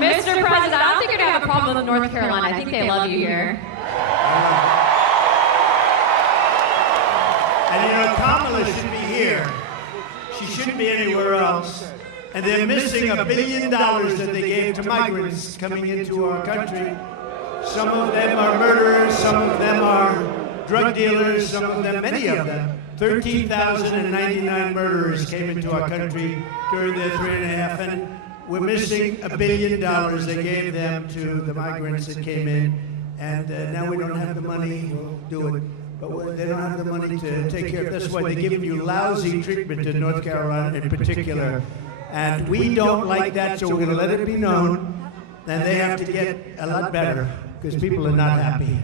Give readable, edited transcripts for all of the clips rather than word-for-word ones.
Mr. President, I don't think you're going to have a problem with North Carolina. I think they love you here. And you know, Kamala should be here. She shouldn't be anywhere else. And they're missing $1 billion that they gave to migrants coming into our country. Some of them are murderers, some of them are drug dealers, some of them, many of them. 13,099 murderers came into our country during their 3.5, and we're missing $1 billion they gave them to the migrants that came in. And now we don't have the money, we'll do it. But they don't have the money to take care of it. That's why they're giving you lousy treatment in North Carolina in particular. And we don't like that, so we're going to let it be known. And they have to get a lot better, because people are not happy.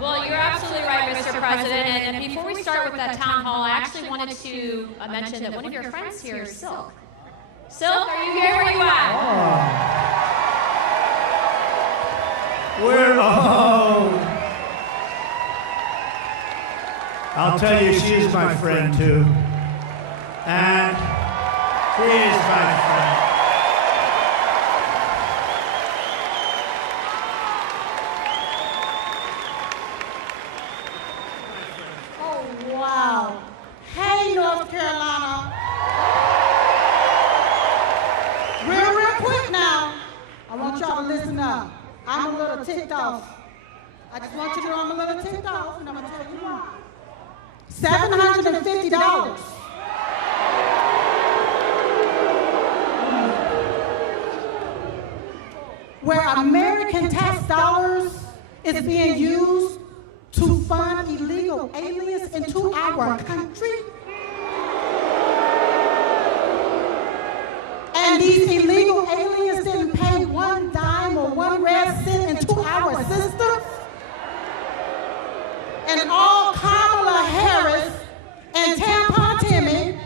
Well, you're absolutely right, Mr. President. And before we start with that town hall, I actually wanted to mention that one of your friends here is Silk. Silk, are you here? Where are you at? I'll tell you, she is my friend, too. And she is my friend. Oh, wow. Hey, North Carolina. Real quick now. I want y'all to listen up. I'm a little ticked off. I just want you to know I'm a little ticked off, and I'm going to tell you why. $750. Where American tax dollars is being used to fund illegal aliens into our country. And these illegal aliens didn't pay one dime or one red cent into our system. And all Kamala Harris and Tampon Timmy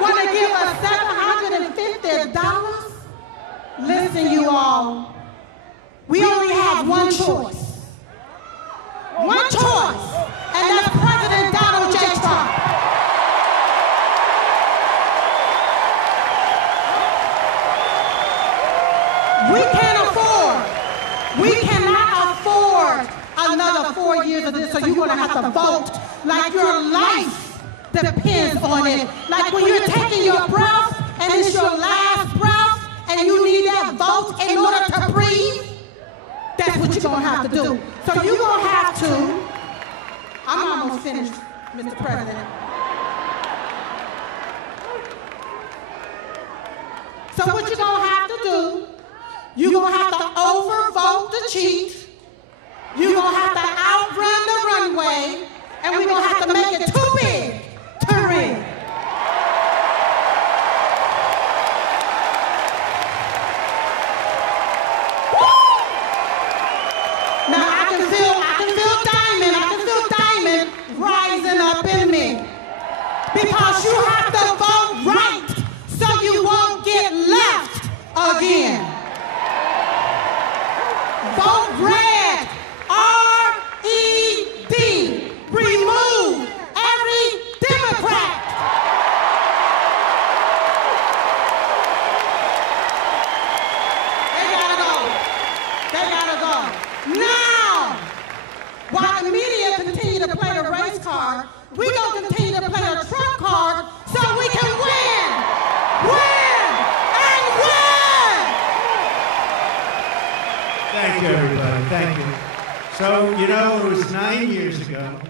want to give us $750? Listen, you all, we only have one choice. One choice, and that's President Donald J. Trump. We cannot afford another 4 years of this, so you're going to have to vote like your life depends on it. Like when you're taking your breath and it's your last breath and you need that vote in order to breathe, that's what you're going to have to do. So you're going to have to, I'm almost finished, Mr. President. So what you're going to have to do, you're going to have to overvote the cheat. You're going to have to outrun the runway. And we're going to have to make it too big to ring. Now I can feel Diamond rising up in me. Because you have to vote right so you won't get left again. Vote red, R-E-D, remove every Democrat. They gotta go. Now, while the media continue to play the race card, we're gonna continue to play the Trump card so we can win. Thank you, everybody. Thank you. So, you know, it was 9 years ago,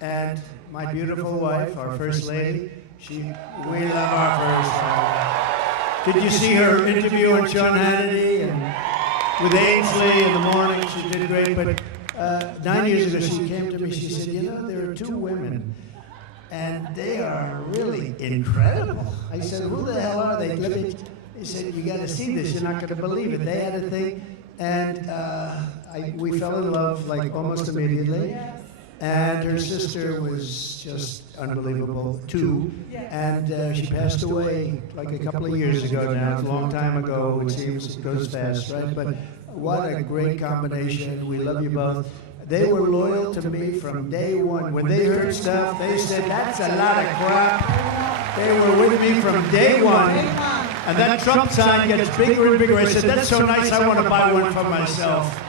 and my beautiful wife, our First Lady, we love our First Lady. Did you see her interview on Sean Hannity and with Ainsley in the morning? She did great, but 9 years ago she came to me, she said, you know, there are two women, and they are really incredible. I said, who the hell are they? He said, you got to see this, you're not going to believe it. They had a thing. And we fell in love like almost immediately. And her sister was just unbelievable too. And she passed away like a couple of years ago now. It's a long time ago. It seems it goes fast, right? But what a great combination. We love you both. They were loyal to me from day one. When they heard stuff, they said, that's a lot of crap. They were with me from day one. And that Trump sign gets bigger and bigger. I said, that's so nice, I want to buy one for myself.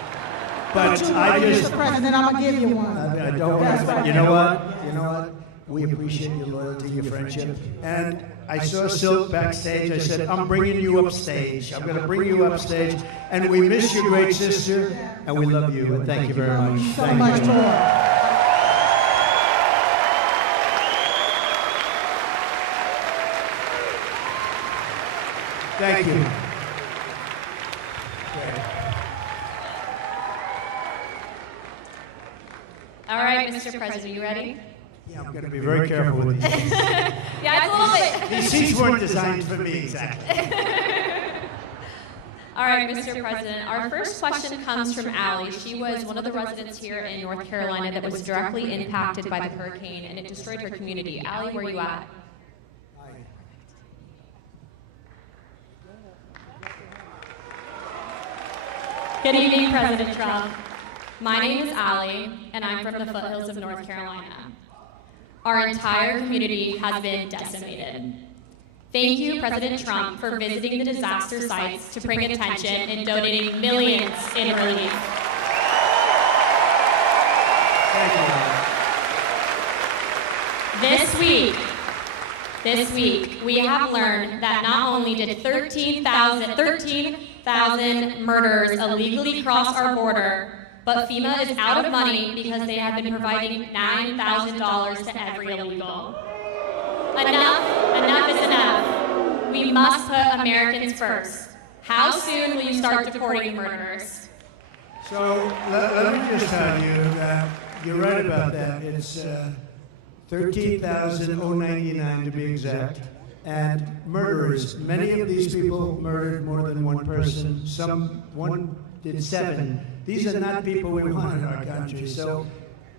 But I just... Mr. President, I'm going to give you one. I don't. You know what? You know what? We appreciate your loyalty, your friendship. And I saw Silk backstage. I said, I'm bringing you upstage. I'm going to bring you upstage. And we miss your great sister, and we love you. And thank you very much. Thank you. Thank you. All right, Mr. President, you ready? Yeah, I'm going to be very careful with these. Yeah, it's a little bit. These seats weren't designed for me, exactly. All right, Mr. President, our first question comes from Allie. She was one of the residents here in North Carolina that was directly impacted by the hurricane, and it destroyed her community. Allie, where are you at? Good evening, President Trump. My name is Allie, and I'm from the foothills of North Carolina. Our entire community has been decimated. Thank you, President Trump, for visiting the disaster sites to bring attention and donating millions in relief. Thank you. This week, we have learned that not only did 13,000 murderers illegally cross our border, but FEMA is out of money because they have been providing $9,000 to every illegal. Enough is enough. We must put Americans first. How soon will you start deporting murderers? So let me just tell you that you're right about that. It's 13,099 to be exact. And murderers, many of these people murdered more than one person. One did 7. These are not people we want in our country. So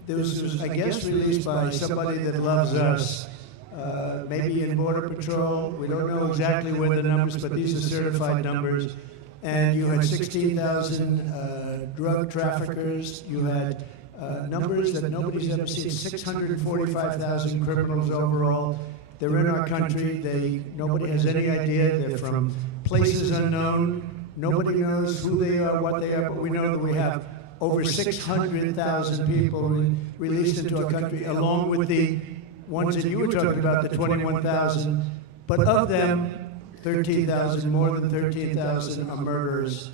this was, I guess, released by somebody that loves us. Maybe in Border Patrol. We don't know exactly where the numbers, but these are certified numbers. And you had 16,000 drug traffickers. You had numbers that nobody's ever seen, 645,000 criminals overall. They're in our country. Nobody has any idea. They're from places unknown. Nobody knows who they are, what they are, but we know that we have over 600,000 people released into our country, along with the ones that you were talking about, the 21,000. But of them, 13,000, more than 13,000 are murderers.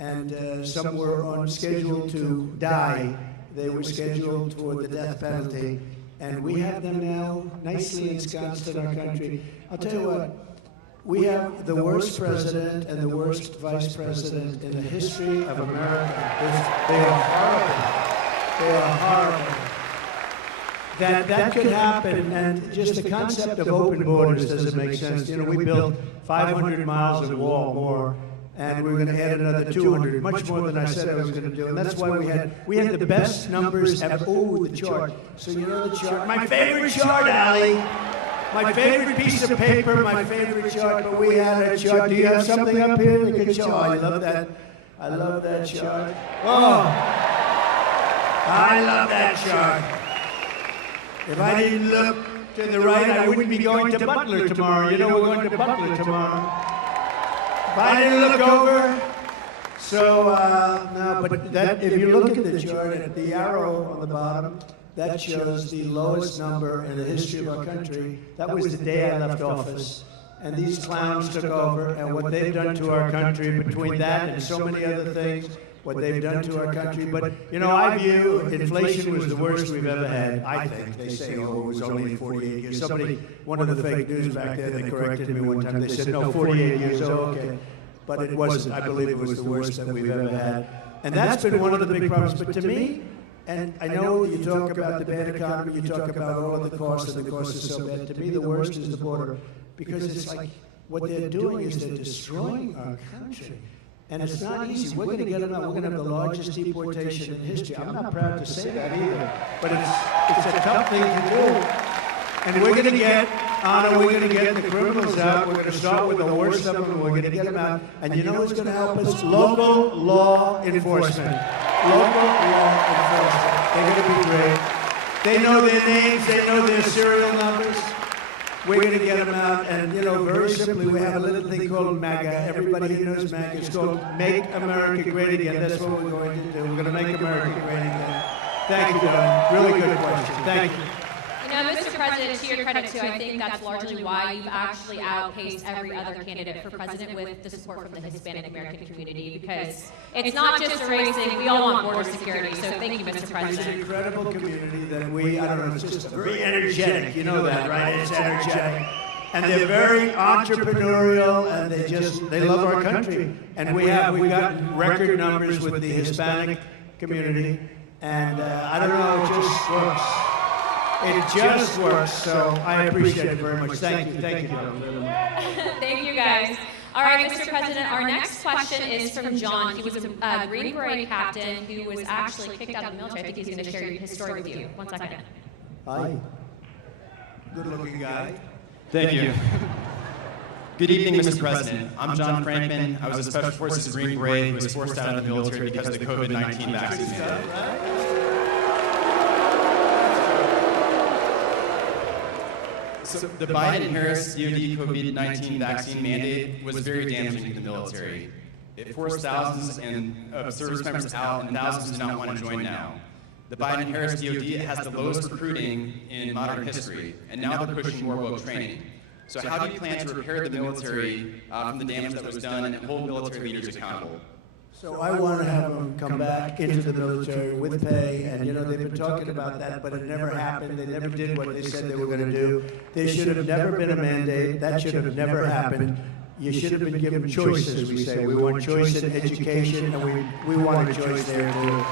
And some were on schedule to die. They were scheduled for the death penalty. And we have them now nicely ensconced in our country. I'll tell you what, we have the worst president and the worst vice president in the history of America. They are horrible. They are horrible. That could happen, and just the concept of open borders doesn't make sense. You know, we built 500 miles of wall more, and we were going to add another 200, much more than I said I was going to do. And that's why we had the best numbers ever. Oh, the chart. So you know the chart. My favorite chart, Allie. My favorite piece of paper, my favorite chart. But we had a chart. Do you have something up here that can show? I love that. I love that chart. Oh, I love that chart. If I didn't look to the right, I wouldn't be going to Butler tomorrow. You know we're going to Butler tomorrow. If I didn't look over, so, no, but that, if you look at the chart, at the arrow on the bottom, that shows the lowest number in the history of our country. That was the day I left office. And these clowns took over, and what they've done to our country, between that and so many other things, what they've done to our country. But, you know, I view inflation was the worst we've ever had, I think. They say, oh, it was only 48 years. Somebody, one of the fake news back there, they corrected me one time. They said, no, 48 years, oh, okay. But it wasn't. I believe it was the worst that we've ever had. And that's been one of the big problems. But to me, and I know you talk about the bad economy, you talk about all of the costs, and the cost is so bad. To me, the worst is the border. Because it's like, what they're doing is they're destroying our country. And it's not easy. We're going to get them out. We're going to have the largest deportation in history. I'm not proud to say that either. But it's a tough thing to do. And we're going to get, Anna, we're going to get the criminals out. We're going to start with the worst of them, and we're going to get them out. And you know what's going to help us? Local law enforcement. Local law enforcement. They're going to be great. They know their names. They know their serial numbers. we're going to get them out, and, you know, very simply, we have a little thing called MAGA. Everybody who knows MAGA, it's called Make America Great Again. That's what we're going to do. We're going to make America great again. Thank you, Don. Really good question. Thank you. You know, Mr. President, to your credit, too, I think that's largely why you've actually outpaced every other candidate for president with the support from the Hispanic American community, because it's not just a race thing. We all want border security, so thank you, Mr. It's an President. incredible community that I don't know, it's just very energetic. You know that, right? It's energetic. And they're very entrepreneurial, and they love our country. And we got record numbers with the Hispanic community, and I don't know, it just works. It just works, so I appreciate it very much. Thank you. Thank you. Thank you, guys. All right, Mr. President, our next question is from John. He was a Green Beret captain who was actually kicked out of the military. I think he's going to share his story with you. 1 second. Hi. Good-looking guy. Thank you. Good evening, Mr. President. I'm John Franklin. I was a Special Forces Green Beret who was forced out of the military because of the COVID-19 vaccine mandate. So the Biden-Harris DoD COVID-19 vaccine mandate was very damaging to the military. It forced thousands of service members out, and thousands do not want to join now. The Biden-Harris DoD has the lowest recruiting in modern history, and now they're pushing more woke training. So how do you plan to repair the military from the damage that was done and hold military leaders accountable? So I want to have them come back into the military with pay, and, you know, they've been talking about that, but it never happened. They never did what they said they were going to do. There should have never been a mandate. That should have never happened. You should have been given choices, as we say. We want choice in education, and we want a choice there, too.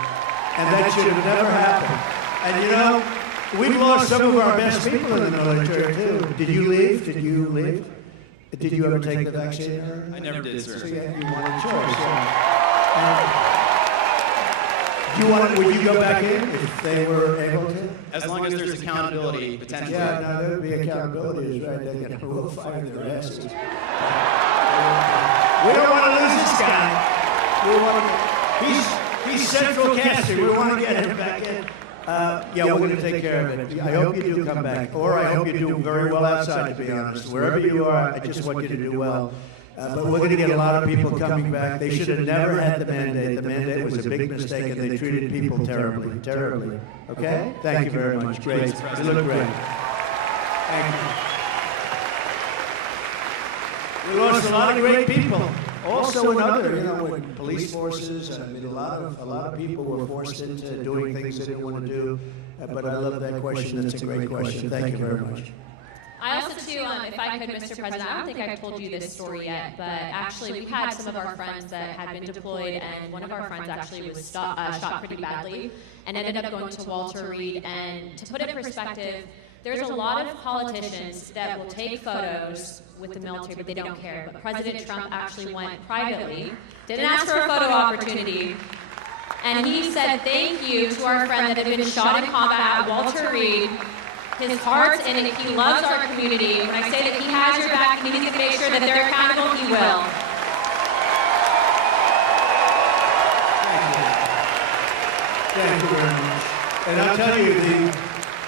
And that should have never happened. And, you know, we've lost some of our best people in the military, too. Did you leave? Did you leave? Did you ever take the vaccine? I never did, sir. So you wanted a choice, yeah. Would you go back in if they were able to? As long as there's accountability, potentially. Yeah, no, there would be accountability, is right. They're going to will fire their asses. We don't want to lose this guy. He's central casting. We want to get him back in. Yeah, we're going to take care of it. I hope you do come back, or I hope you do very well outside, to be honest. Wherever you are, I just want you to do well. But we're going to get a lot of people coming back. They should have never had the mandate. The mandate was a big mistake, and they treated people terribly, terribly. Okay? Thank you very much. Great. You look great. Thank you. We lost a lot of great people. Also in other, you know, in police forces, I mean, a lot of people were forced into doing things they didn't want to do. But I love that question. That's a great question. Thank you very much. I also, too, if I could, Mr. President, I don't think I told you this story yet, but actually we've had some of our friends that had been deployed, and one of our friends actually was shot pretty badly and ended up going to Walter Reed. And to put it in perspective, there's a lot of politicians that will take photos with the military, but they don't care. But President Trump actually went privately, didn't ask for a photo opportunity, and he said thank you to our friend that had been shot in combat at Walter Reed. His heart's in it. He loves our community. When I say that he has your back and he needs to make sure that they're accountable, he will. Thank you very much. And I'll tell you,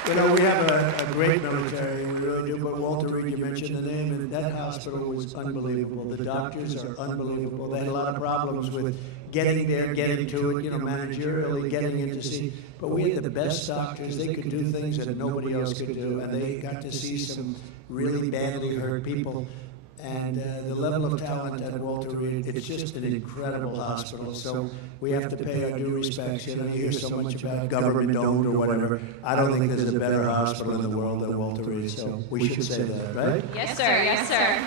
you know, we have a great military, we really do, but Walter Reed, you mentioned the name, and that hospital was unbelievable. The doctors are unbelievable. They had a lot of problems with getting there, getting to it, you know, managerially, getting in to see. But we had the best doctors. They could do things that nobody else could do, and they got to see some really badly hurt people. And the level of talent at Walter Reed, it's just an incredible hospital. So we have to pay our due respects. You know, you hear so much about government-owned or whatever. I don't think there's a better hospital in the world than Walter Reed. So we should say that, right? Yes, sir. Yes, sir.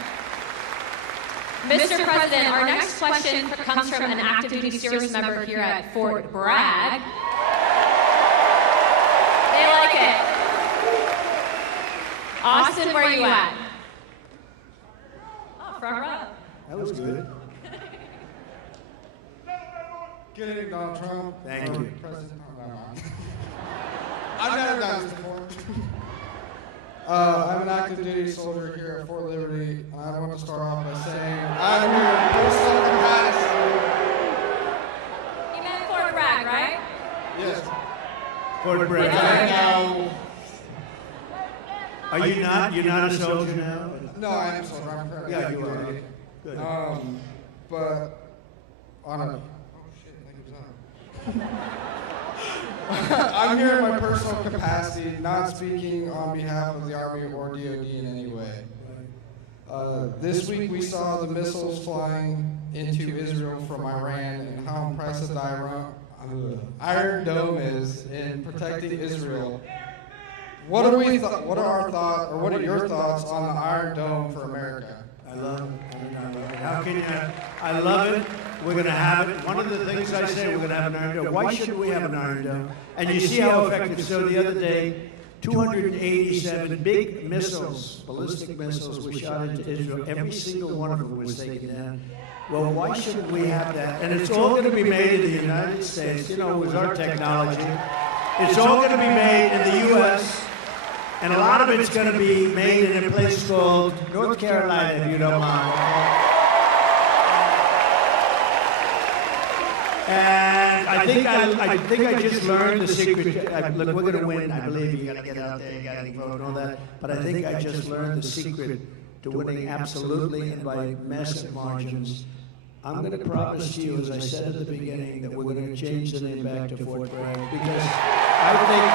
Mr. President, our next question comes from an active duty service member here at Fort Bragg. They like it. Austin, where are you at? Front row. That was good. Good evening, Donald Trump. Thank you. President. I've never done this before. I'm an active duty soldier here at Fort Liberty, and I want to start off by saying I'm here posted compassion. You meant Fort Bragg, right? Yes. Fort Bragg. Right now, Are you not? You're not a soldier now? No, I am soldier. I'm currently Yeah, you are. duty. Good. But on a... Oh, shit, I think it was on. I'm here in my personal capacity, not speaking on behalf of the Army or DOD in any way. This week we saw the missiles flying into Israel from Iran and how impressive the Iron Dome is in protecting Israel. What are your thoughts on the Iron Dome for America? I love it. How can you? I love it. We're going to have it. One of the things I say, we're going to have an Iron Dome. Why shouldn't we have an Iron Dome? And you see how effective. So the other day, 287 big missiles, ballistic missiles, were shot into Israel. Every single one of them was taken down. Well, why shouldn't we have that? And it's all going to be made in the United States. You know, with our technology. It's all going to be made in the U.S., and a lot of it's going to be made in a place called North Carolina, if you don't mind. And I think I just learned the secret. Look, we're going to win. I believe you got to get out there, you got to vote and all that. But I think I just learned the secret to winning absolutely and by massive margins. I'm going to promise to you, as I said at the beginning, that we're going to change the name back to Fort Bragg, because I think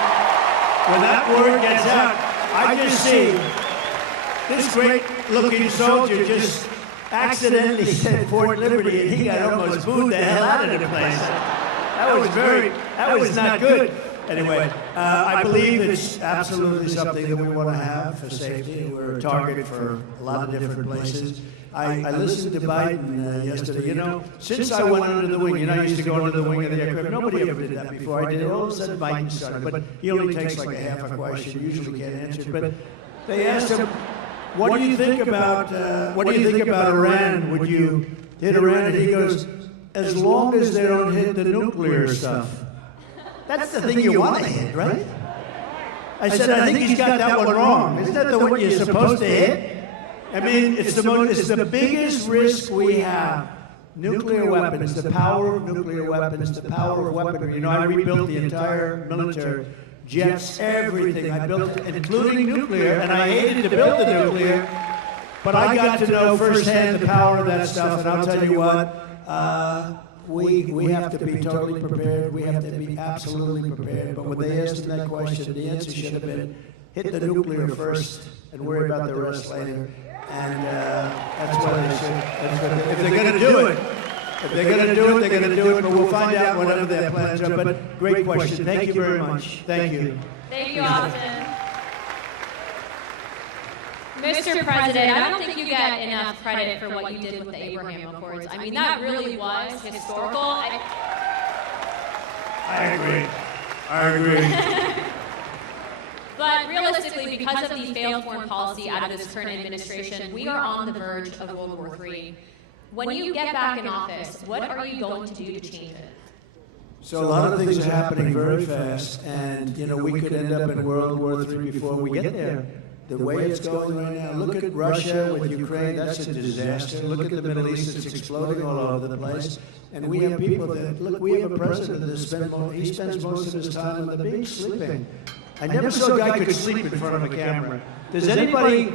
when that word gets out, I just see this great-looking soldier just accidentally said Fort Liberty, and he got almost booed the hell out of the place. That was not good. Anyway, I believe it's absolutely something that we want to have for safety. We're a target for a lot of different places. I listened to Biden yesterday. You know, since I went under the wing, I used to go under the wing of the aircraft. Nobody ever did that before. I did it. All of a sudden, Biden started. But he only takes like a half a question. Usually can't answer it. But they asked him, what do you think about Iran? Would you hit Iran? And he goes, as long as they don't hit the nuclear stuff. That's the thing you want to hit, right? I said, I think he's got that one wrong. Isn't that the one you're supposed to hit? I mean, it's the biggest risk we have. Nuclear weapons, the power of nuclear weapons, the power of weaponry. You know, I rebuilt the entire military, jets, everything. I built it, including nuclear, and I hated to build the nuclear, but I got to know firsthand the power of that stuff, and I'll tell you what, we have to be totally prepared. We have to be absolutely prepared. But when they asked him that question, the answer should have been, hit the nuclear first and worry about the rest later. And that's what they should. If they're going to do it, they're going to do it. But we'll find out whatever their plans are. But great question. Thank you very much. Thank you. Thank you, Austin. Mr. President, I don't think you get enough credit for what you did with the Abraham Accords. I mean, that really was historical. I agree. But realistically, because of the failed foreign policy out of this current administration, we are on the verge of World War III. When you get back in office, what are you going to do to change it? So a lot of things are happening very fast, and you know we could end up in World War III before we get there. The way it's going right now, look at Russia with Ukraine, that's a disaster. Look at the Middle East, it's exploding all over the place. And we have people that, look, we have a president that spends most of his time on the beach sleeping. I never saw a guy could sleep in front of a camera. Does anybody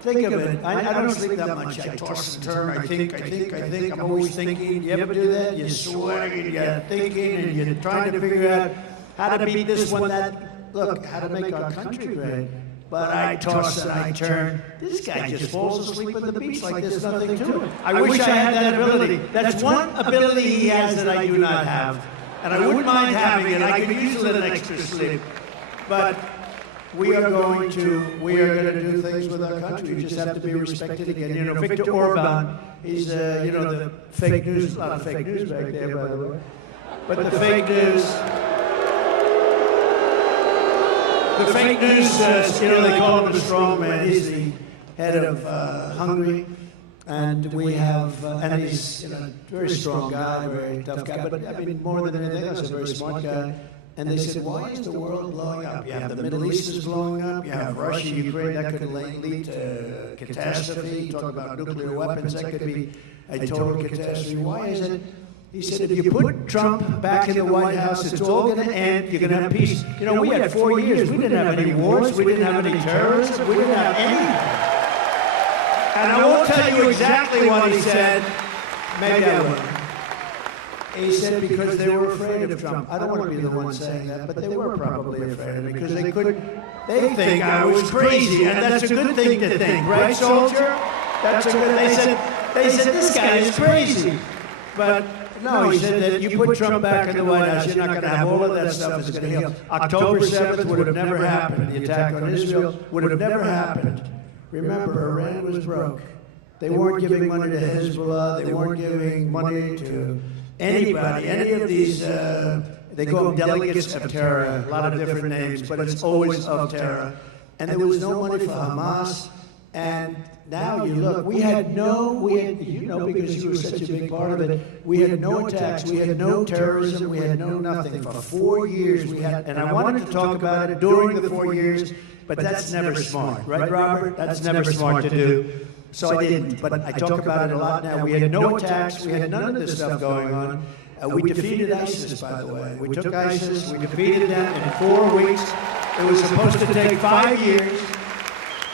think of it? I don't sleep that much. I toss and turn, I think. I'm always thinking. You ever do that? You're sweating, you're thinking, and you're trying to figure out how to beat this one, that. Look, how to make our country great. But I toss and I turn. This guy just falls asleep on the beach like there's nothing to it. I wish I had that ability. That's one ability he has that I do not have. And I wouldn't mind having it. I could use a little extra sleep. But we are going to do things with our country. We just have to be respected again. You know, Viktor Orban, he's, the fake news, a lot of fake news back there, by the way. But the fake news, they call him the strong man. He's the head of Hungary. And we have, and he's a very strong guy, very tough guy. But I mean, more than anything else, a very smart guy. And they said, why is the world blowing up? You have the Middle East is blowing up. You have Russia, Ukraine. That could lead to catastrophe. You talk about nuclear weapons. That could be a total catastrophe. Why is it? He said, if you put Trump back in the White House, it's all going to end. You're going to have peace. You know, we had 4 years. We didn't have any wars. We didn't have any terrorism. We didn't have anything. And I won't tell you exactly what he said. Maybe I will. He said because they were afraid of Trump. I don't want to be the one saying that, but they were probably afraid of him because they think I was crazy, and that's a good thing to think, right, soldier? That's a good. They said this guy is crazy, but no, he said that you put Trump back in the White House, you're not going to have all of that stuff is going to heal. October 7th would have never happened. The attack on Israel would have never happened. Remember, Iran was broke. They weren't giving money to Hezbollah. They weren't giving money to anybody, any of these, they call them delegates of terror, a lot of different names, but it's always of terror. And there was no money for Hamas. And now you look, you know, because you were such a big part of it, we had no attacks, we had no terrorism, we had no nothing. For 4 years we had, and I wanted to talk about it during the 4 years, but that's never smart, right, Robert? That's never smart to do. So I didn't, but I talk about it a lot now. We had no attacks, we had none of this stuff going on. We defeated ISIS, by the way. We took ISIS, we defeated them in 4 weeks. It was supposed to take 5 years.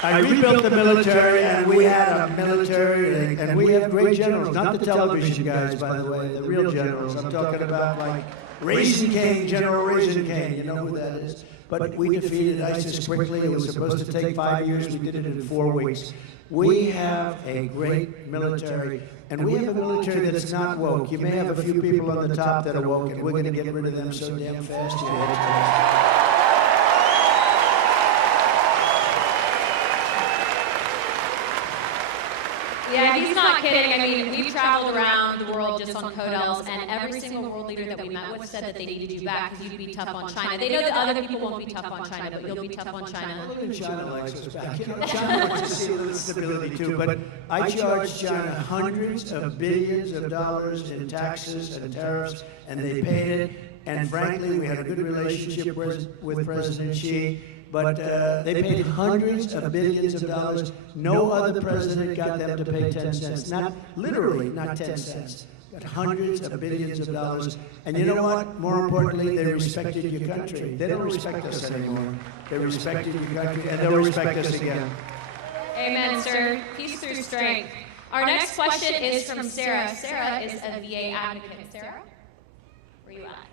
I rebuilt the military, and we had a military, and we have great generals, not the television guys, by the way, the real generals. I'm talking about like Raisin Cane, General Raisin Cane, you know who that is. But we defeated ISIS quickly. It was supposed to take 5 years. We did it in 4 weeks. We have a great military, and we have a military that's not woke. You may have a few people on the top that are woke, and we're going to get rid of them so damn fast. Yeah, he's not kidding. I mean, we've traveled around the world just on Codels, and every single world leader that we met with said that they needed you back because you'd be tough on China. They know that other people won't be tough on China, but you'll be tough on China. China likes us back. You know, China wants to see a little stability too, but I charged China hundreds of billions of dollars in taxes and tariffs, and they paid it. And frankly, we had a good relationship with President Xi. But they paid hundreds of billions of dollars. No other president got them to pay 10 cents. Not literally, not 10 cents, but hundreds of billions of dollars. And you know what? More importantly, they respected your country. They don't respect us anymore. They respected your country, and they'll respect us again. Amen, sir. Peace through strength. Our next question is from Sarah. Sarah is a VA advocate. Sarah, where you at?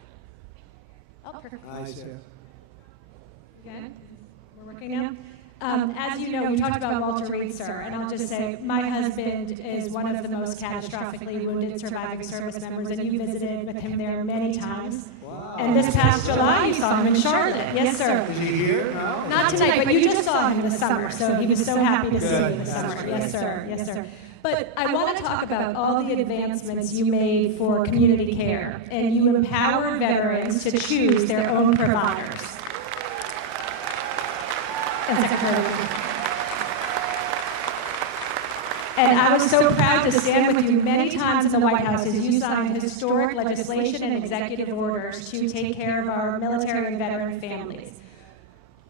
Oh, perfect. Hi, Sarah. Good. We're working now. As you know, we talked about Walter Reed, sir, and I'll just say my husband is one of the most catastrophically wounded surviving service members, and you visited with him there many times. Wow. And this past July, you saw him in Charlotte. Yes, sir. Is he here? No. Not tonight, but you just saw him this summer, so he was so happy to see you this summer. Yes, sir. Yes, sir. But I want to talk about all the advancements you made for community care, and you empowered veterans to choose their own providers. And I was so proud to stand with you many times in the White House as you signed historic legislation and executive orders to take care of our military and veteran families.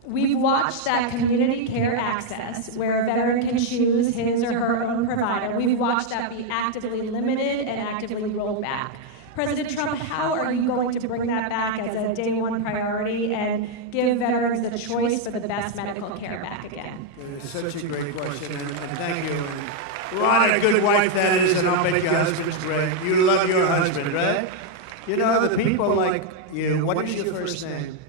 We've watched that community care access, where a veteran can choose his or her own provider. We've watched that be actively limited and actively rolled back. President Trump, how are you going to bring that back as a day one priority and give veterans the choice for the best medical care back again? It's such a great question, and thank you. And what a good wife that is, and I'll bet your husband's great. You love your husband, right? You know, the people like you, what is your first name?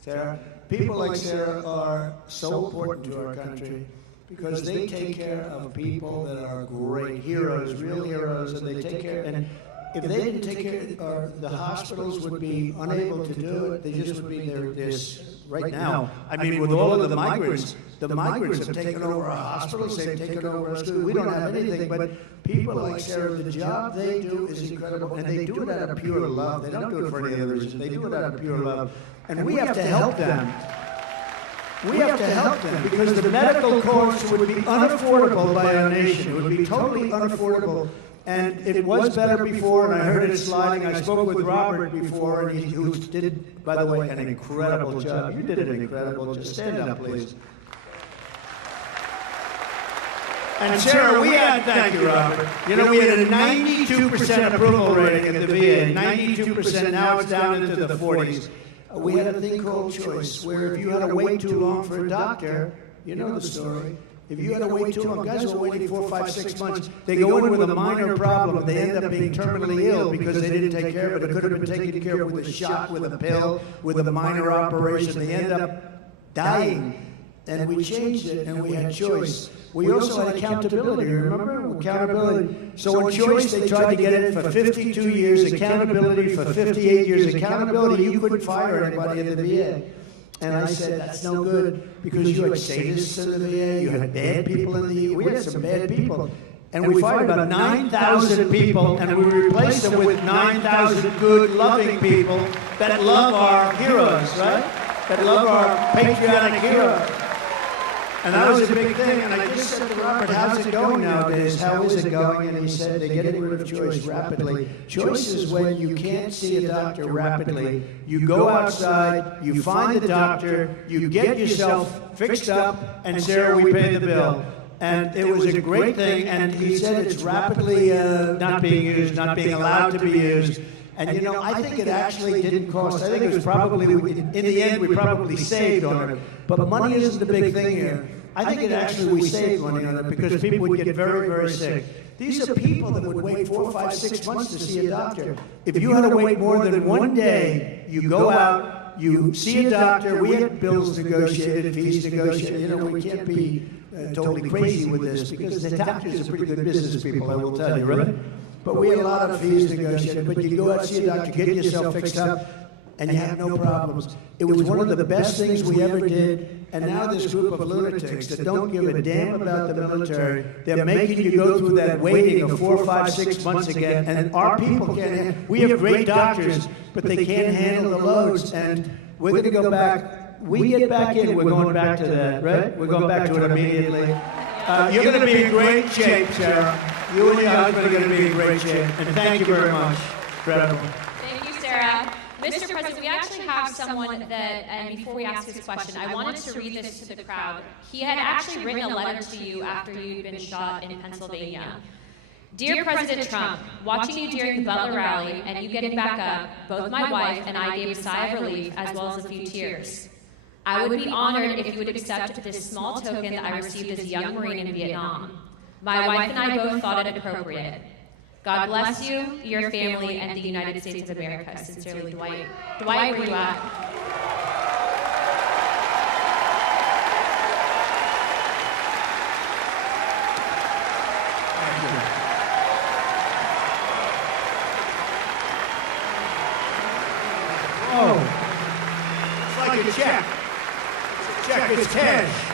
Sarah? People like Sarah are so important to our country because they take care of people that are great heroes, real heroes, and they take care. And if they didn't take care, the hospitals would be unable to do it. They just would be this right now. I mean, with all of the migrants have taken over our hospitals. They've taken over our schools. We don't have anything, but people like Sarah, the job they do is incredible, and they do it out of pure love. They don't do it for any other reason. They do it out of pure love, and we have to help them. We have to help them because the medical costs would be unaffordable by our nation. It would be totally unaffordable. And it was better before, and I heard it sliding. I spoke with Robert before, and who did, by the way, an incredible job. You did an incredible job. Stand up, please. And Sarah, thank you, Robert. You know, we had a 92% approval rating at the VA, 92%, now it's down into the 40s. We had a thing called choice, where if you had to wait too long for a doctor, you know the story. If you had to wait too long, guys were waiting 4, 5, 6 months. They go in with a minor problem. They end up being terminally ill because they didn't take care of it. It could have been taken care of with a shot, with a pill, with a minor operation. They end up dying. And we changed it, and we had choice. We also had accountability, remember? Accountability. So in choice, they tried to get it for 52 years, accountability for 58 years. Accountability, you couldn't fire anybody in the VA. And I said, that's no good, because you had sadists in the VA, you had bad people in the VA. We had some bad people. And we fired about 9,000 people, and we replaced them with 9,000 good, loving people that love our heroes, right? That love our patriotic heroes. And that was a big thing, and I just said to Robert, how's it going nowadays? How is it going? And he said, they're getting rid of choice rapidly. Choice is when you can't see a doctor rapidly. You go outside, you find the doctor, you get yourself fixed up, and Sarah, we pay the bill. And it was a great thing, and he said it's rapidly not being used, not being allowed to be used. And you know, I think it actually didn't cost. I think it was probably, in the end, we probably saved on it. But money isn't the big thing here. I think it actually, we saved money on it because people would get very, very sick. These are people that would wait 4, 5, 6 months to see a doctor. If you had to wait more than one day, you go out, you see a doctor. We had bills negotiated, fees negotiated. You know, we can't be totally crazy with this because the doctors are pretty good business people, I will tell you, right? But we had a lot of fees negotiated. But you go out, see a doctor, get yourself fixed up, and you have no problems. It was one of the best things we ever did. And now this group of lunatics that don't give a damn about the military, they're making you go through that waiting of 4, 5, 6 months again. And our people can't. We have great doctors, but they can't handle the loads. And we're going to go back. We get back in, we're going back to that, right? We're going back to it immediately. You're going to be in great shape, Sarah. You and your husband are going to be in great shape. And thank you very much. Incredible. Thank you, Sarah. Mr. President, we actually have someone that, and before we ask his question, I wanted to read this to the crowd. He had actually written a letter to you after you'd been shot in Pennsylvania. Dear President Trump, watching you during the Butler rally and you getting back up, both my wife and I gave a sigh of relief as well as a few tears. I would be honored if you would accept this small token that I received as a young Marine in Vietnam. My wife and I both thought it appropriate. God bless you, your family, and the United States of America. Sincerely, Dwight. Dwight, where you at? Oh, it's like a check. It's a check, it's cash.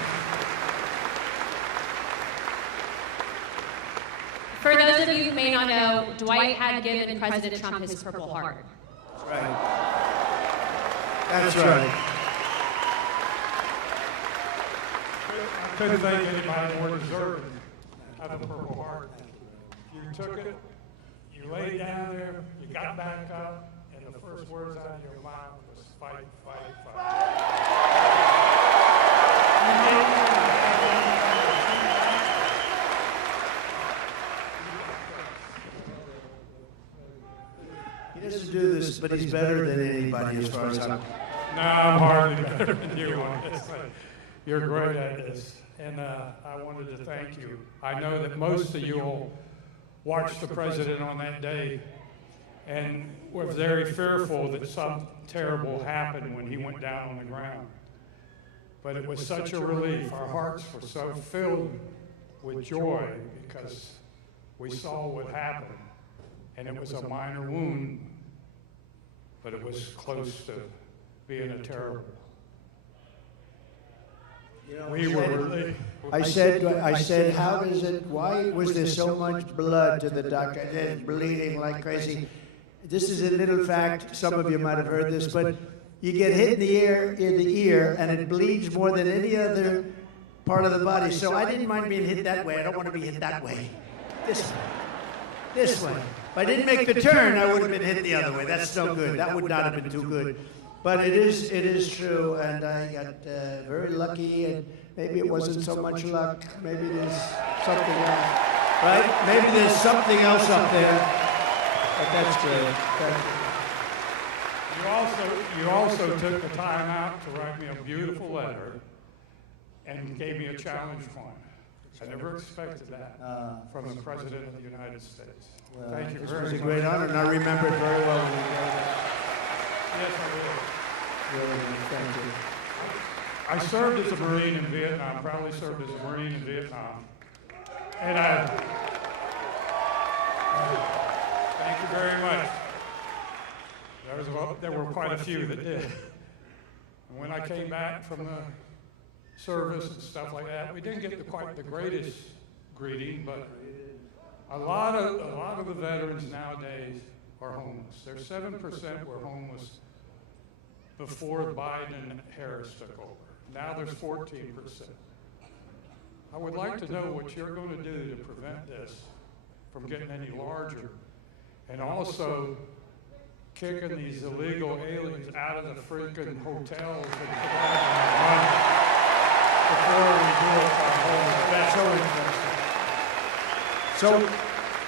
For those of you who may not know, Dwight had given President Trump his Purple Heart. That's right. That's right. I couldn't think anybody more deserving of the Purple Heart. You took it, you laid down there, you got back up, and the first words out of your mouth was fight, fight, fight. He doesn't do this, but he's better than anybody as far as I'm. No, I'm hardly better than you on this. You're great at this. And I wanted to thank you. I know that most of you will watch the president on that day and were very fearful that something terrible happened when he went down on the ground. But it was such a relief. Our hearts were so filled with joy because we saw what happened. And it was a minor wound, but it was close to being a terrible. You know, We were really. I said, how does it, why was there so much blood to the doctor? And bleeding like crazy. This is a little fact, some of you might have heard this, but you get hit in the ear, and it bleeds more than any other part of the body. So I didn't mind being hit that way. I don't want to be hit that way. This way. If I didn't make the turn, I would have been hit the other way. That's no good. That would not have been too good. But it is true, and I got very lucky. And maybe it wasn't so much luck. Maybe there's something else, right? Maybe there's something else up there. But that's great. Thank you. You also took the time out to write me a beautiful letter and gave me a challenge coin. I never expected that from the President of the United States. Well, Thank you this very was a much. great honor, and I remember it very well when you gave it. Yes, I will. Really, thank you. I served as a Marine in Vietnam, proudly served as a Marine in Vietnam. And thank you very much. There were quite a few that did. And when I came back from the service and stuff like that, we didn't get quite the greatest greeting, but a lot of the veterans nowadays are homeless. There's 7% were homeless before Biden and Harris took over. Now there's 14%. I would like to know what you're going to do to prevent this from getting any larger, and also kicking these illegal aliens out of the freaking hotels and providing money before we do it by homeless. That's so interesting. So,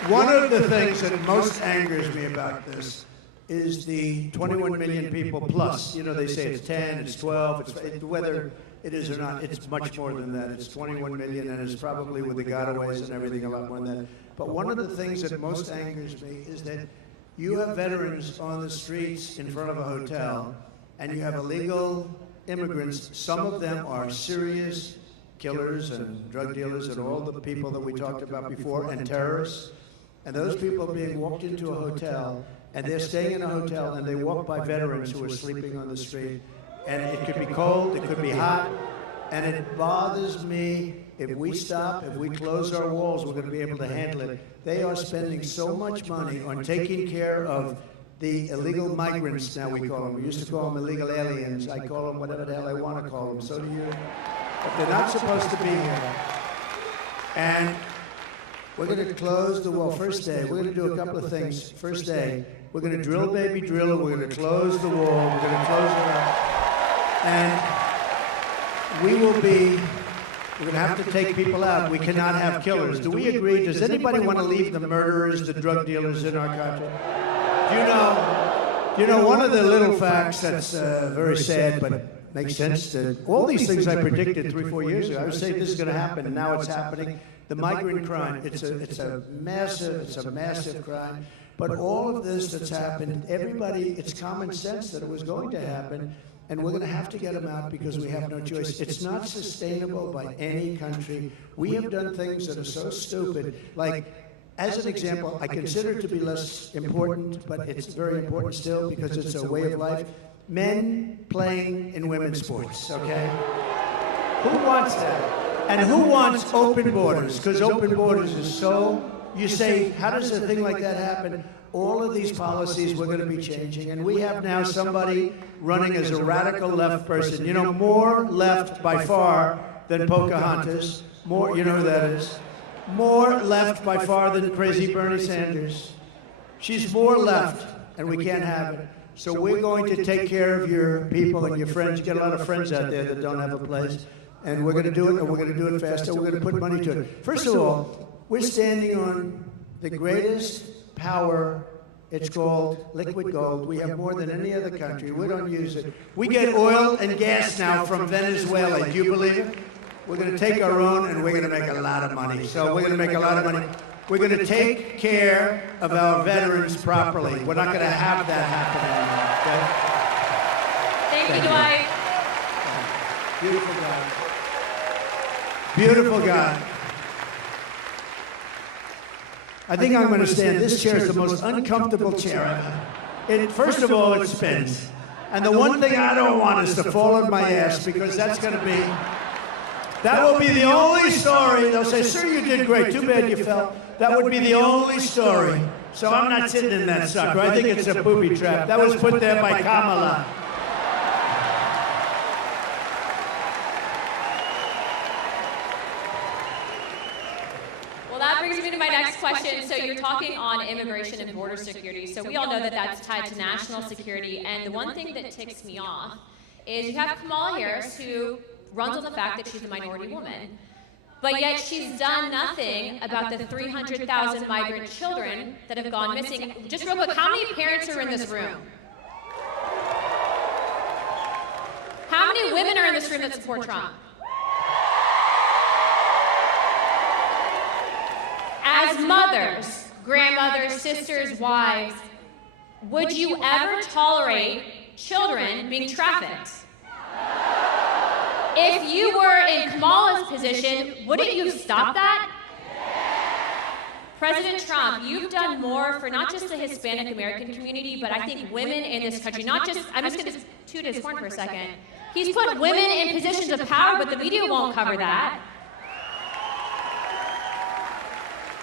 one of the things that most angers me about this is the 21 million people plus. You know, they say it's 10, it's 12, whether it is or not, it's much more than that. It's 21 million, and it's probably with the gotaways and everything a lot more than that. But one of the things that most angers me is that you have veterans on the streets in front of a hotel, and you have illegal immigrants. Some of them are serious killers and drug dealers and all the people that we talked about before, and terrorists. And those people are being walked into a hotel, and they're staying in a hotel, and they walk by veterans who are sleeping on the street. And it could be cold, it could be hot, and it bothers me. If we stop, if we close our walls, we're going to be able to handle it. They are spending so much money on taking care of the illegal migrants, now we call them. We used to call them illegal aliens. I call them whatever the hell I want to call them. So do you. But they're not supposed to be here. And we're going to close the wall. First day, we're going to do a couple of things. First day, we're going to drill, baby, drill, and we're going to close the wall. We're going to close it up. And we will be, we're going to have to take people out. We cannot have killers. Do we agree? Does anybody want to leave the murderers, the drug dealers in our country? Do you know, one of the little facts that's very sad, but makes sense to all these things I predicted 3-4 years ago. I was saying this is going to happen, and now it's happening. The migrant crime, it's a massive crime. But all of this that's happened, everybody, it's common sense that it was going to happen, and we're going to have to get them out because we have no choice. It's not sustainable by any country. We have done things that are so stupid, like, as an example, I consider it to be less important, but it's very important still because it's a way of life. Men playing in women's sports, okay? Who wants that? And who wants open borders? Because open borders is so, you say, how does a thing like that happen? All of these policies we're going to be changing, and we have now somebody running as a radical left person. You know, more left by far than Pocahontas. More, you know who that is? More left by far than crazy Bernie Sanders. She's more left, and we can't have it. So we're going to take care of your people and your friends. You get a lot of friends out there that don't have a place. And we're going to do it, and we're going to do it faster. We're going to put money to it. First of all, we're standing on the greatest power. It's called liquid gold. We have more than any other country. We don't use it. We get oil and gas now from Venezuela. Do you believe it? We're going to take our own, and we're going to make a lot of money. So we're going to make a lot of money. We're going to take care of our veterans properly. We're not going to have that happen anymore. Okay? Thank you, Dwight. Beautiful guy. Beautiful guy. I think I'm going to stand. This chair is the most uncomfortable chair ever. First of all, it spins. And the one thing I don't want is to fall on my ass, because that's going to be, that will be the only story. They'll say, sir, you did great. Too bad you fell. That would be the only story. So I'm not sitting in that sucker. I think it's a booby trap. That was put there by Kamala. That brings me to my next question. So you're talking on immigration and border security. So we all know that that's tied to national security. And the one thing that ticks me off is you have Kamala Harris, who runs on the fact that she's a minority woman. But yet she's done nothing about the 300,000 migrant children that have gone missing. Just real quick, how many parents are in this room? How many women are in this room that support Trump? As mothers, grandmothers, sisters, wives, would you ever tolerate children being trafficked? If you were in Kamala's position, wouldn't you have stopped that? President Trump, you've done more for not just the Hispanic American community, but I think women in this country, not just, I'm just going to toot his horn for a second. He's put women in positions of power, but the media won't cover that.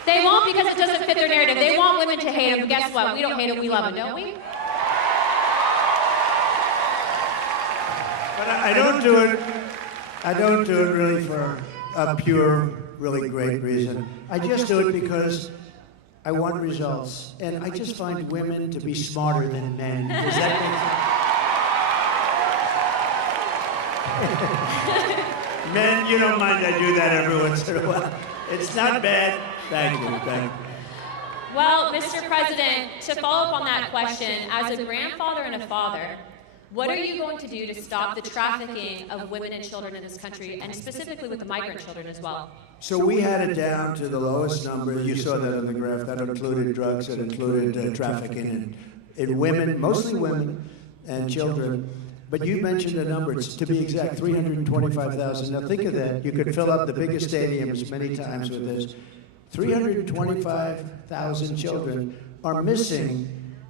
They won't because it doesn't fit their narrative. They want women to hate him, but guess what? We don't hate him, we love him, don't we? But I don't do it really for a pure, really great reason. I just do it because I want results. And I just find women to be smarter than men. Does that make sense? Men, you don't mind I do that every once in a while. It's not bad. Thank you. Well, Mr. President, to follow up on that question, as a grandfather and a father, what are you going to do to stop the trafficking of women and children in this country, and specifically with the migrant children as well? So we had it down to the lowest number. You saw that on the graph. That included drugs, that included trafficking in women, mostly women and children. But you mentioned a number, to be exact, 325,000. Now think of that. You could fill up the biggest stadiums many times with this. 325,000 children are missing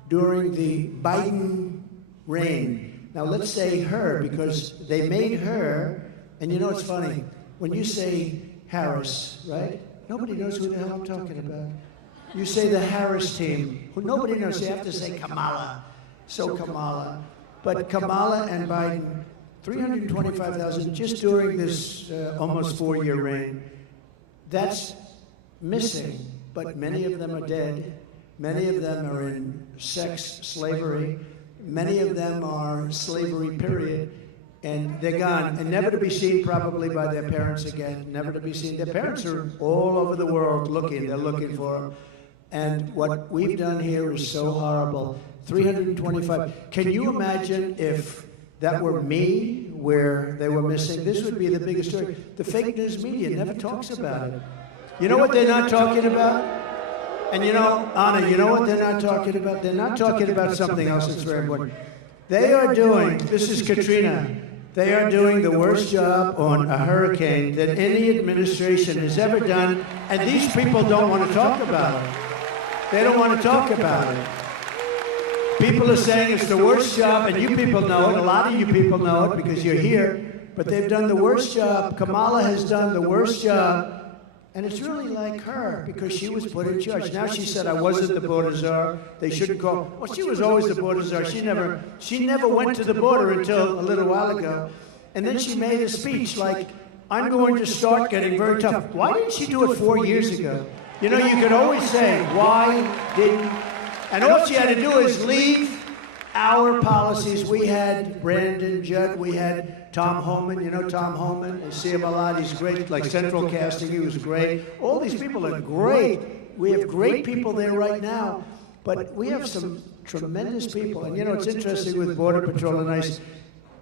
during the Biden reign. Now let's say her, because they made her, and you know it's funny, when you say Harris, right? Nobody knows who the hell I'm talking about. You say the Harris team, who nobody knows. You have to say Kamala. So Kamala. But Kamala and Biden, 325,000 just during this almost 4-year reign. That's missing, but many of them are dead. Many of them are in sex slavery. Many of them are slavery, period. And they're gone, and never to be seen probably by their parents again, never to be seen. Their parents are all over the world looking, they're looking for them. And what we've done here is so horrible. 325. Can you imagine if that were me, where they were missing? This would be the biggest story. The fake news media never talks about it. You know what they're not talking about? And you know, Anna, you know what they're not talking about? They're not talking about something else that's very important. They are doing, this is Katrina, they are doing the worst job on a hurricane that any administration has ever done, and these people don't want to talk about it. They don't want to talk about it. People are saying it's the worst job, and you people know it. A lot of you people know it because you're here, but they've done the worst job. Kamala has done the worst job. And it's really like her, because she was put in charge. Now she said, I wasn't the border czar. They shouldn't call. Well, she was always the border czar. She never went to the border until a little while ago. And then she made a speech like, I'm going to start getting very tough. Why didn't she do it 4 years ago? You know, you could always say, why didn't? And all she had to do is leave our policies. We had Brandon Judd, we had Tom Homan, you know Tom Homan, you see him a lot, he's great, like Central Casting, he was great. All these people are great. We have great people there right now, but we have some tremendous people. And you know, it's interesting with Border Patrol and ICE,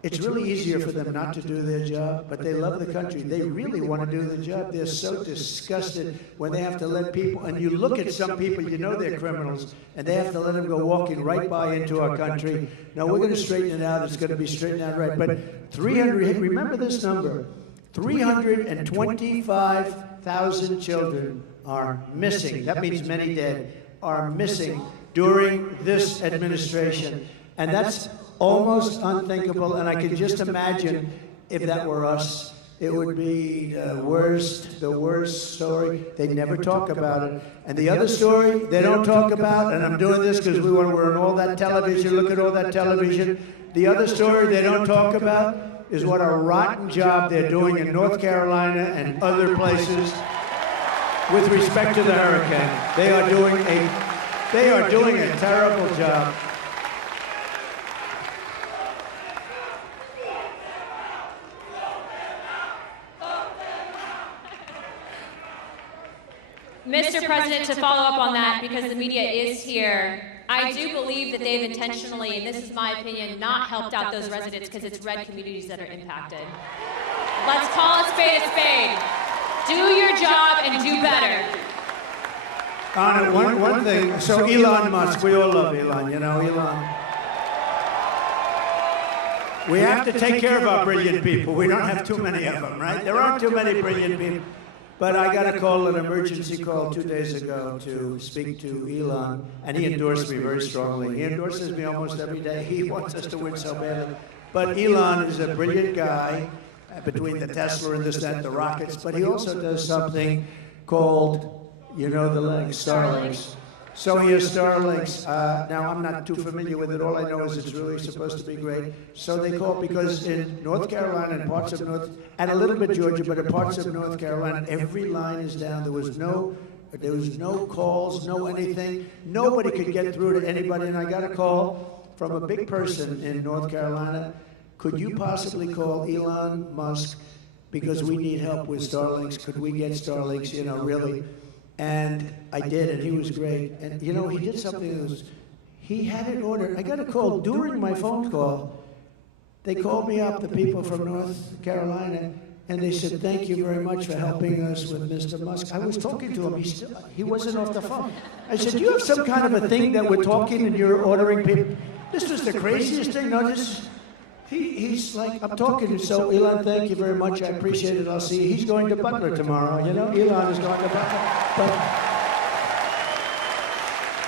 it's really easier for them not to do their job, but they love the country. They really want to do the job. They're so disgusted when they have to let people, and you look at some people, you know they're criminals, and they have to let them go walking right by into our country. Now, we're going to straighten it out. It's going to be straightened out right. But 300, remember this number, 325,000 children are missing. That means many dead are missing during this administration. And that's almost unthinkable, and I can just imagine if that were us, it would be the worst story. They never talk about it. And the other story they don't talk about, and I'm doing this because we're on all that television, look at all that television. The other story they don't talk about is what a rotten job they're doing in North Carolina and other places with respect to the hurricane. They are doing a terrible job. Mr. President, to follow up on that, because the media is here, I do believe that they've intentionally, and this is my opinion, not helped out those residents because it's red communities that are impacted. Let's call a spade a spade. Do your job and do better. Anna, one thing. So Elon Musk, we all love Elon, you know, Elon. We have to take care of our brilliant people. We don't have too many of them, right? There aren't too many brilliant people. But I got a call, an emergency call 2 days ago to speak to Elon, and he endorsed me very strongly. He endorses me almost every day. He wants us to win so badly. But Elon is a brilliant guy, between the Tesla and this, that, the rockets, but he also does something called, you know, the legs, Starlinks. So he has Starlinks. Now, I'm not too familiar with it. All I know is it's really supposed to be great. So they call, because in North Carolina and parts of North, and a little bit Georgia, but in parts of North Carolina, every line is down. There was no calls, no anything. Nobody could get through to anybody. And I got a call from a big person in North Carolina. Could you possibly call Elon Musk, because we need help with Starlinks? Could we get Starlinks, you know, really? And I did, and he was great. And, you know, he did something that was, he had it ordered. I got a call during my phone call. They called me up, the people from North Carolina, and they said, thank you very much for helping us with Mr. Musk. I was talking to him. He wasn't off the phone. I said, do you have some kind of a thing that we're talking and you're ordering people? This was the craziest thing. No, he's like, I'm talking to you. So, Elon, thank you very much. I appreciate it. I'll see you. He's going to Butler tomorrow. You know, Elon is going to Butler.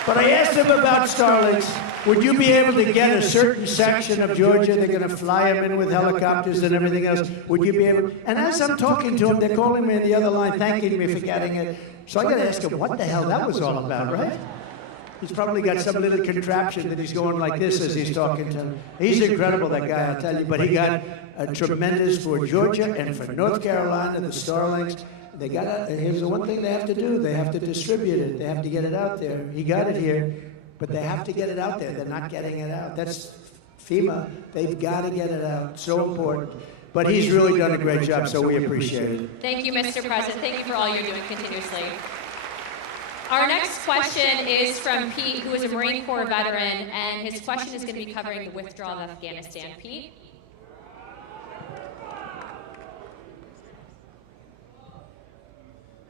But I asked him about Starlinks. Would you be able to get a certain section of Georgia? They're going to fly them in with helicopters and everything else. Would you be able? And as I'm talking to him, they're calling me on the other line, thanking me for getting it. So I got to ask him what the hell that was all about, right? He's probably got some little contraption that he's going like this as he's talking to him. He's incredible, that guy, I'll tell you. But he got a tremendous for Georgia and for North Carolina, the Starlinks. They got here's the one thing they have to do. They have to distribute it. They have to get it out there. He got it here, but they have to get it out there. They're not getting it out. That's FEMA. They've got to get it out. So important. But he's really done a great job, so we appreciate it. Thank you, Mr. President. Thank you for all you're doing continuously. Our next question is from Pete, who is a Marine Corps veteran, and his question is going to be covering the withdrawal of Afghanistan. Pete?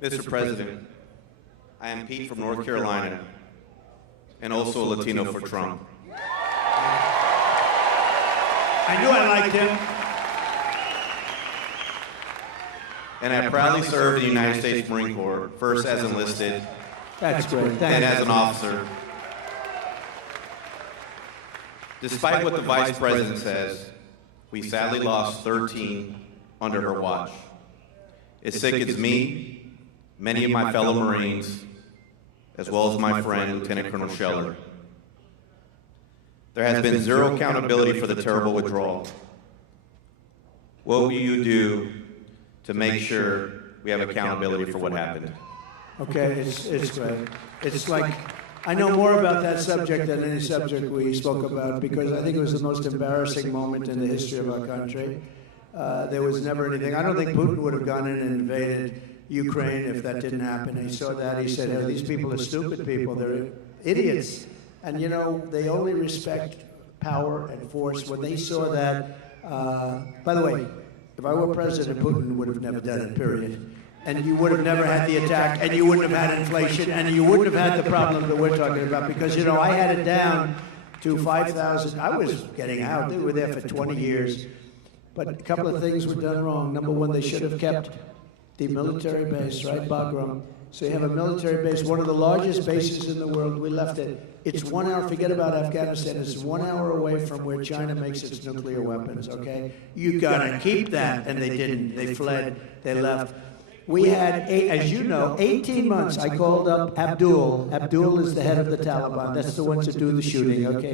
Mr. President, I am Pete from North Carolina, and also a Latino for Trump. I knew I liked him. And I proudly served in the United States Marine Corps, first as enlisted, That's great. then as an officer. Despite what the Vice President says, we sadly lost 13 under her watch. It sickens me, many of my fellow Marines, as well as my friend, Lieutenant Colonel Scheller. There has been zero accountability for the terrible withdrawal. What will you do to make sure we have accountability for what happened? Okay, it's great. It's like, I know more about that subject than any subject we spoke about, because I think it was the most embarrassing moment in the history of our country. There was never anything. I don't think Putin would have gone in and invaded Ukraine if that didn't happen. He saw that. He said, hey, these people are stupid people. They're idiots. And, you know, they only respect power and force. When they saw that, by the way, if I were president, Putin would have never done it, period. And you would have never had the attack, and you wouldn't have had inflation, and you wouldn't have had the problem that we're talking about. Because, you know, I had it down to 5,000. I was getting out. They were there for 20 years. But a couple of things were done wrong. Number one, they should have kept the military base, right, Bagram? So you have a military base, one of the largest bases in the world. We left it. It's 1 hour, forget about Afghanistan, it's 1 hour away from where China makes its nuclear weapons, okay? You gotta keep that, and they didn't. They fled, they left. We had, as you know, 18 months. I called up Abdul. Abdul is the head of the Taliban. That's the ones that do the shooting, okay?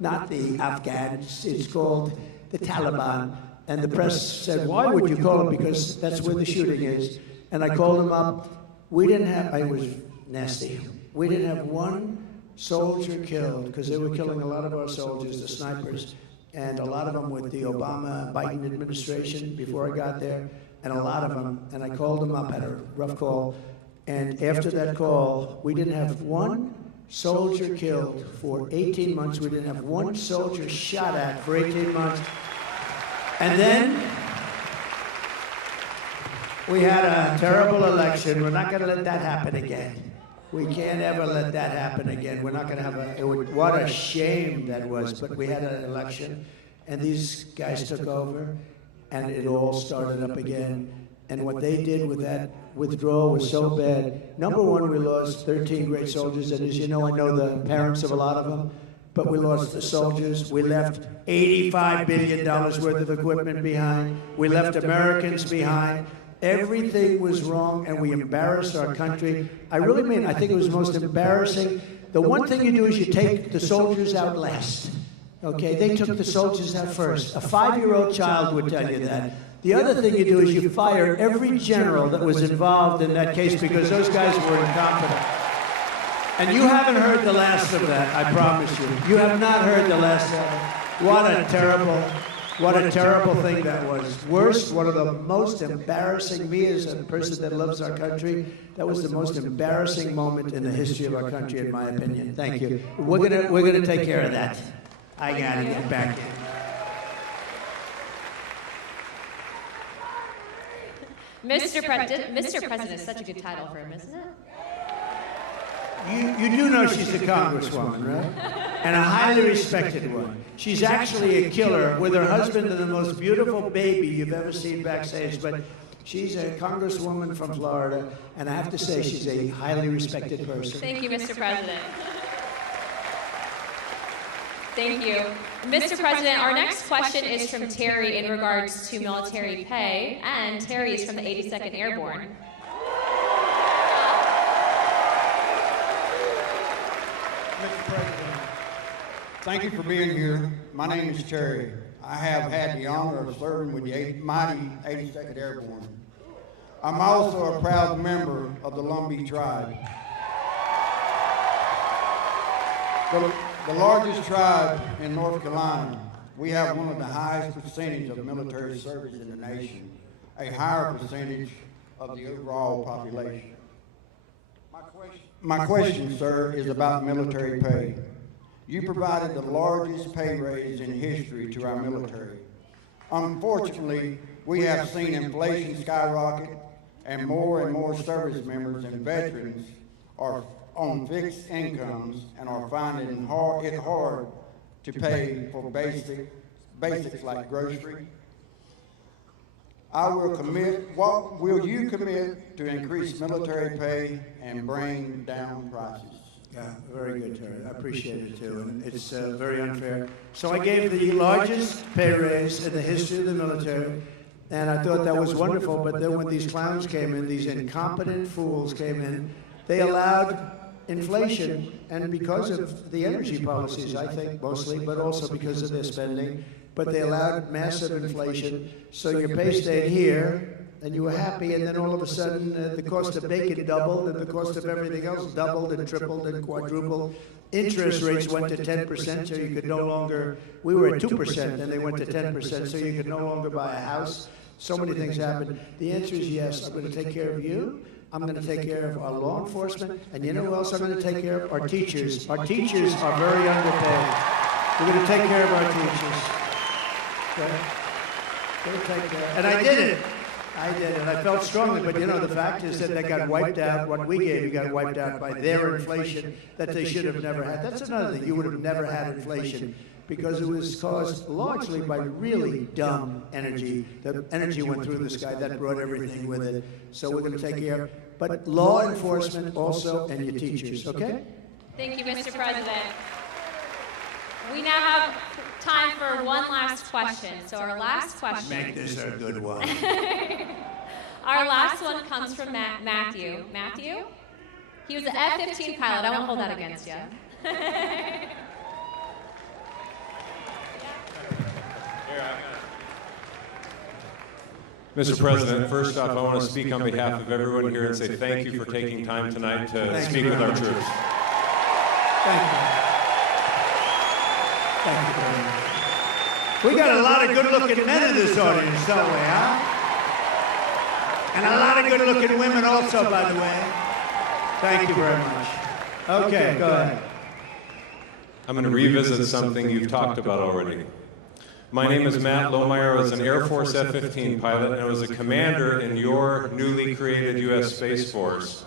Not the Afghans. It's called the Taliban. And the press said, why would you call him? Because that's where the shooting is. And I called him up. We didn't have, I was nasty. We didn't have one soldier killed, because they were killing a lot of our soldiers, the snipers, and a lot of them with the Obama-Biden administration before I got there, and a lot of them. And I called them up, had a rough call. And after that call, we didn't have one soldier killed for 18 months. We didn't have one soldier shot at for 18 months. And then we had a terrible election. We're not going to let that happen again. We can't ever let that happen again. We're not going to have what a shame that was. But we had an election, and these guys took over, and it all started up again. And what they did with that withdrawal was so bad. Number one, we lost 13 great soldiers, and as you know, I know the parents of a lot of them, but we lost the soldiers. We left $85 billion worth of equipment behind. We left Americans behind. Everything was wrong, and we embarrassed our country. I really mean, I think it was most embarrassing. The one thing you do is you take the soldiers out last. Okay, they took the soldiers out first. A 5-year-old child would tell you that. The other thing you do is you fire every general that was involved in that case because those guys were incompetent. And you haven't heard the last of that, I promise you. You have not heard the last of it. What a terrible thing that was. Worst, one of the most embarrassing, me as a person that loves our country, that was the most embarrassing moment in the history of our country, in my opinion. Thank you. We're gonna take care of that. I gotta get back in. Mr. President is such a good title for him, isn't it? You do know she's a congresswoman, right? And a highly respected one. She's actually a killer with her husband and the most beautiful baby you've ever seen backstage. But she's a congresswoman from Florida, and I have to say she's a highly respected person. Thank you, Mr. President. Thank you. Mr. President, our next question is from Terry in regards to military pay, and Terry is from the 82nd Airborne. Mr. President, thank you for being here. My name is Terry. I have had the honor of serving with the mighty 82nd Airborne. I'm also a proud member of the Lumbee tribe. The largest tribe in North Carolina. We have one of the highest percentage of military service in the nation, a higher percentage of the overall population. My question, sir, is about military pay. You provided the largest pay raise in history to our military. Unfortunately, we have seen inflation skyrocket, and more service members and veterans are on fixed incomes and are finding it hard to pay for basics like grocery. What will you commit to increase military pay and bring down prices? Yeah, very good, Terry. I appreciate it, too. And it's very unfair. So I gave the largest pay raise in the history of the military, and I thought that was wonderful. But then when these clowns came in, these incompetent fools came in, they allowed inflation, and because of the energy policies, I think, mostly, but also because of their spending, but they allowed massive inflation, so your pay stayed here, and you were happy, and then all of a sudden, the cost of bacon doubled, and the cost of everything else doubled and tripled and quadrupled. Interest rates went to 10%, so you could no longer, we were at 2%, and they went to 10%, so you could no longer buy a house. So many things happened. The answer is yes, I'm going to take care of you. I'm going to take care of our law enforcement, and you know who else I'm going to take care of? Our teachers. Our teachers are very underpaid. We're going to take care of our teachers. Okay? We're going to take care. And I did it. I did it. I felt strongly, but you know, the fact is that they got wiped out. What we gave you got wiped out by their inflation that they should have never had. That's another thing. You would have never had inflation because it was caused largely by really dumb energy. The energy went through the sky. That brought everything with it. So we're going to take care of but law enforcement also and your teachers, okay? Thank you, Mr. President. We now have time for one last question. So our last question. Make this a good one. Our last one comes from Matthew. Matthew? He was an F-15 pilot. I won't hold that against you. Mr. President, first off, I want to speak on behalf of everyone here and say thank you for taking time tonight to speak with our troops. Thank you. Thank you very much. We got a lot of good-looking men in this audience, don't we, huh? And a lot of good-looking women also, by the way. Thank you very much. Okay, go ahead. I'm going to revisit something you've talked about already. My name is Matt Lohmeyer. I was an Air Force F-15 pilot, and I was a commander in your newly created U.S. Space Force.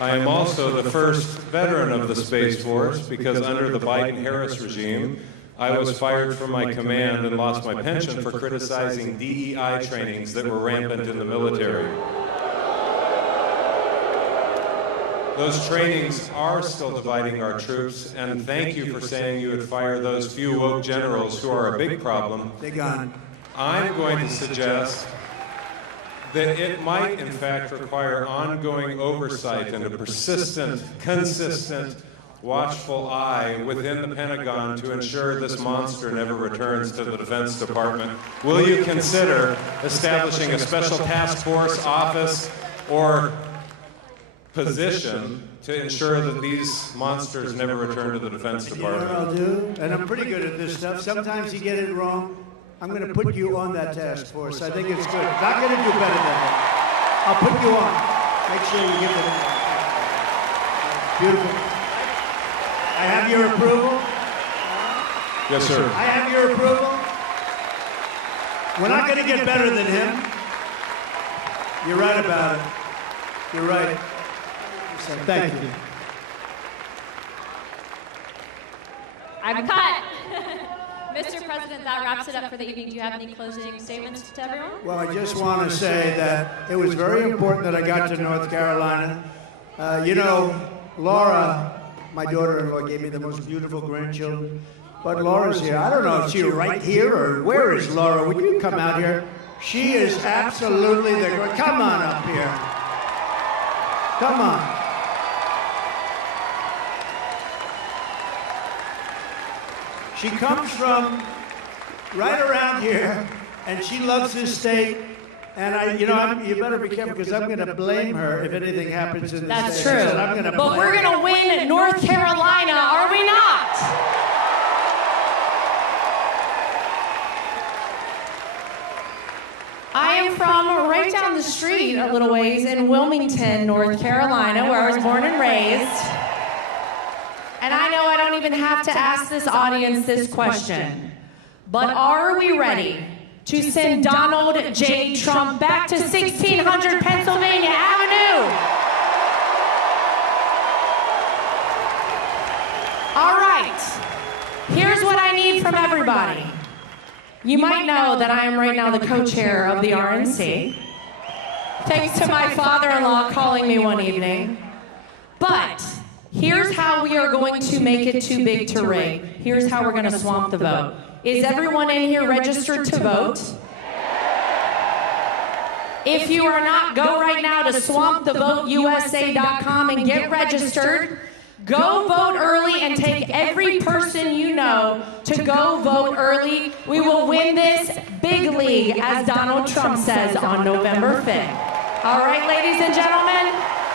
I am also the first veteran of the Space Force because under the Biden-Harris regime, I was fired from my command and lost my pension for criticizing DEI trainings that were rampant in the military. Those trainings are still dividing our troops, and thank you for saying you would fire those few woke generals who are a big problem. They're gone. I'm going to suggest that it might, in fact, require ongoing oversight and a persistent, consistent, watchful eye within the Pentagon to ensure this monster never returns to the Defense Department. Will you consider establishing a special task force, office, or position to ensure that these monsters never return to the Defense Department? You know what I'll do? And I'm pretty good at this stuff. Sometimes you get it wrong. I'm going to put you on that task force. I think it's good. Not going to do better than that. I'll put you on. Make sure you get it. Beautiful. I have your approval. Yes, sir. I have your approval. We're not going to get better than him. You're right about it. You're right. So thank you. I'm cut. Mr. President, that wraps it up for the evening. Do you have any closing statements to everyone? Well, I just want to say that it was very important that I got to North Carolina. You know, Laura, my daughter-in-law, gave me the most beautiful grandchildren. But Laura's here. I don't know if she's right here or where is Laura? Would you come out here? She is absolutely the... Come on up here. Come on. She comes from right around here, and she loves this state. And you better be careful because I'm going to blame her if anything happens in this state. That's true. But we're going to win North Carolina, are we not? I am from right down the street a little ways in Wilmington, North Carolina, where I was born and raised. And I know I don't even have to ask this audience this question, but are we ready to send Donald J. Trump back to 1600 Pennsylvania Avenue? All right, here's what I need from everybody. You might know that I am right now the co-chair of the RNC, thanks to my father-in-law calling me one evening. But here's how we are going to make it too big to rig. Here's how we're going to swamp the vote. Is everyone in here registered to vote? If you are not, go right now to swampthevoteusa.com and get registered. Go vote early and take every person you know to go vote early. We will win this big league, as Donald Trump says, on November 5th. All right, ladies and gentlemen,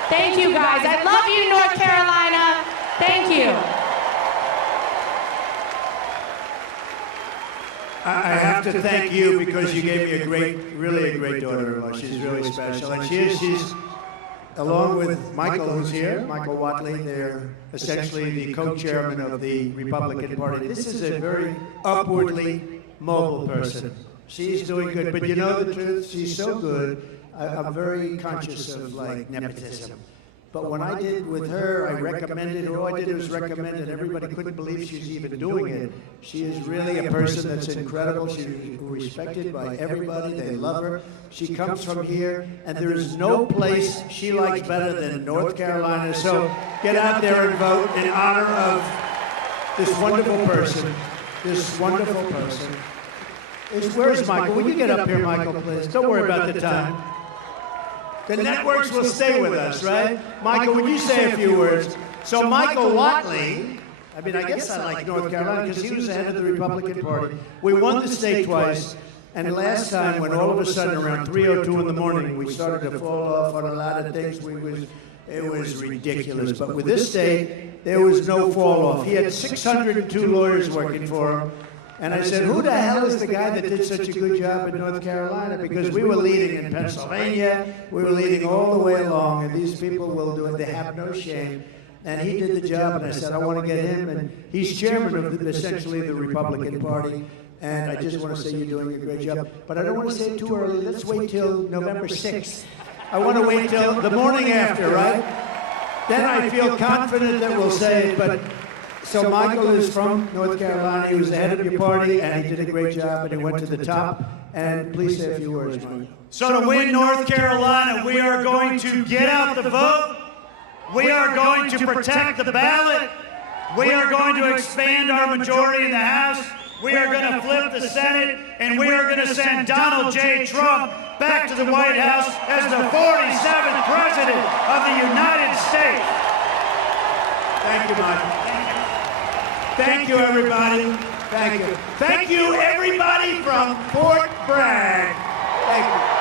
thank you guys. I love you, North Carolina. Thank you. I have to thank you because you gave me really a great daughter-in-law. She's really special. And she's along with Michael, who's here, Michael Whatley, they're essentially the co-chairman of the Republican Party. This is a very upwardly mobile person. She's doing good, but you know the truth, she's so good. I'm very conscious of nepotism. But when I did with her, I recommended, all I did was recommend, and everybody couldn't believe she was even doing it. She is really a person that's incredible. She's respected by everybody. They love her. She comes from here, and there is no place she likes better than North Carolina. So get out there and vote in honor of this wonderful person. This wonderful person. Where's Michael? Will you get up here, Michael, please? Don't worry about the time. The networks will stay with us, right? Michael, would you say a few words? So Michael Whatley, I guess I like North Carolina because he was the head of the Republican Party. We won the state twice, and last time when all of a sudden around 3:02 in the morning we started to fall off on a lot of things, it was ridiculous. But with this state, there was no fall off. He had 602 lawyers working for him. And I said, who the hell is the guy that did such a good job in North Carolina? Because we were leading in Pennsylvania, we were leading all the way along, and these people will do it. They have no shame. And he did the job, and I said, I want to get him. And he's chairman of essentially the Republican Party. And I just want to say you're doing a great job. But I don't want to say it too early. Let's wait till November 6th. I want to wait till the morning after, right? Then I feel confident that we'll say it. But so Michael is from North Carolina. He was the head of your party, and he did a great job, and he went to the top. And please say a few words, Michael. So to win North Carolina, we are going to get out the vote. We are going to protect the ballot. We are going to expand our majority in the House. We are going to flip the Senate, and we are going to send Donald J. Trump back to the White House as the 47th President of the United States. Thank you, Michael. Thank you, everybody. Thank you. Thank you, everybody from Fort Bragg. Thank you.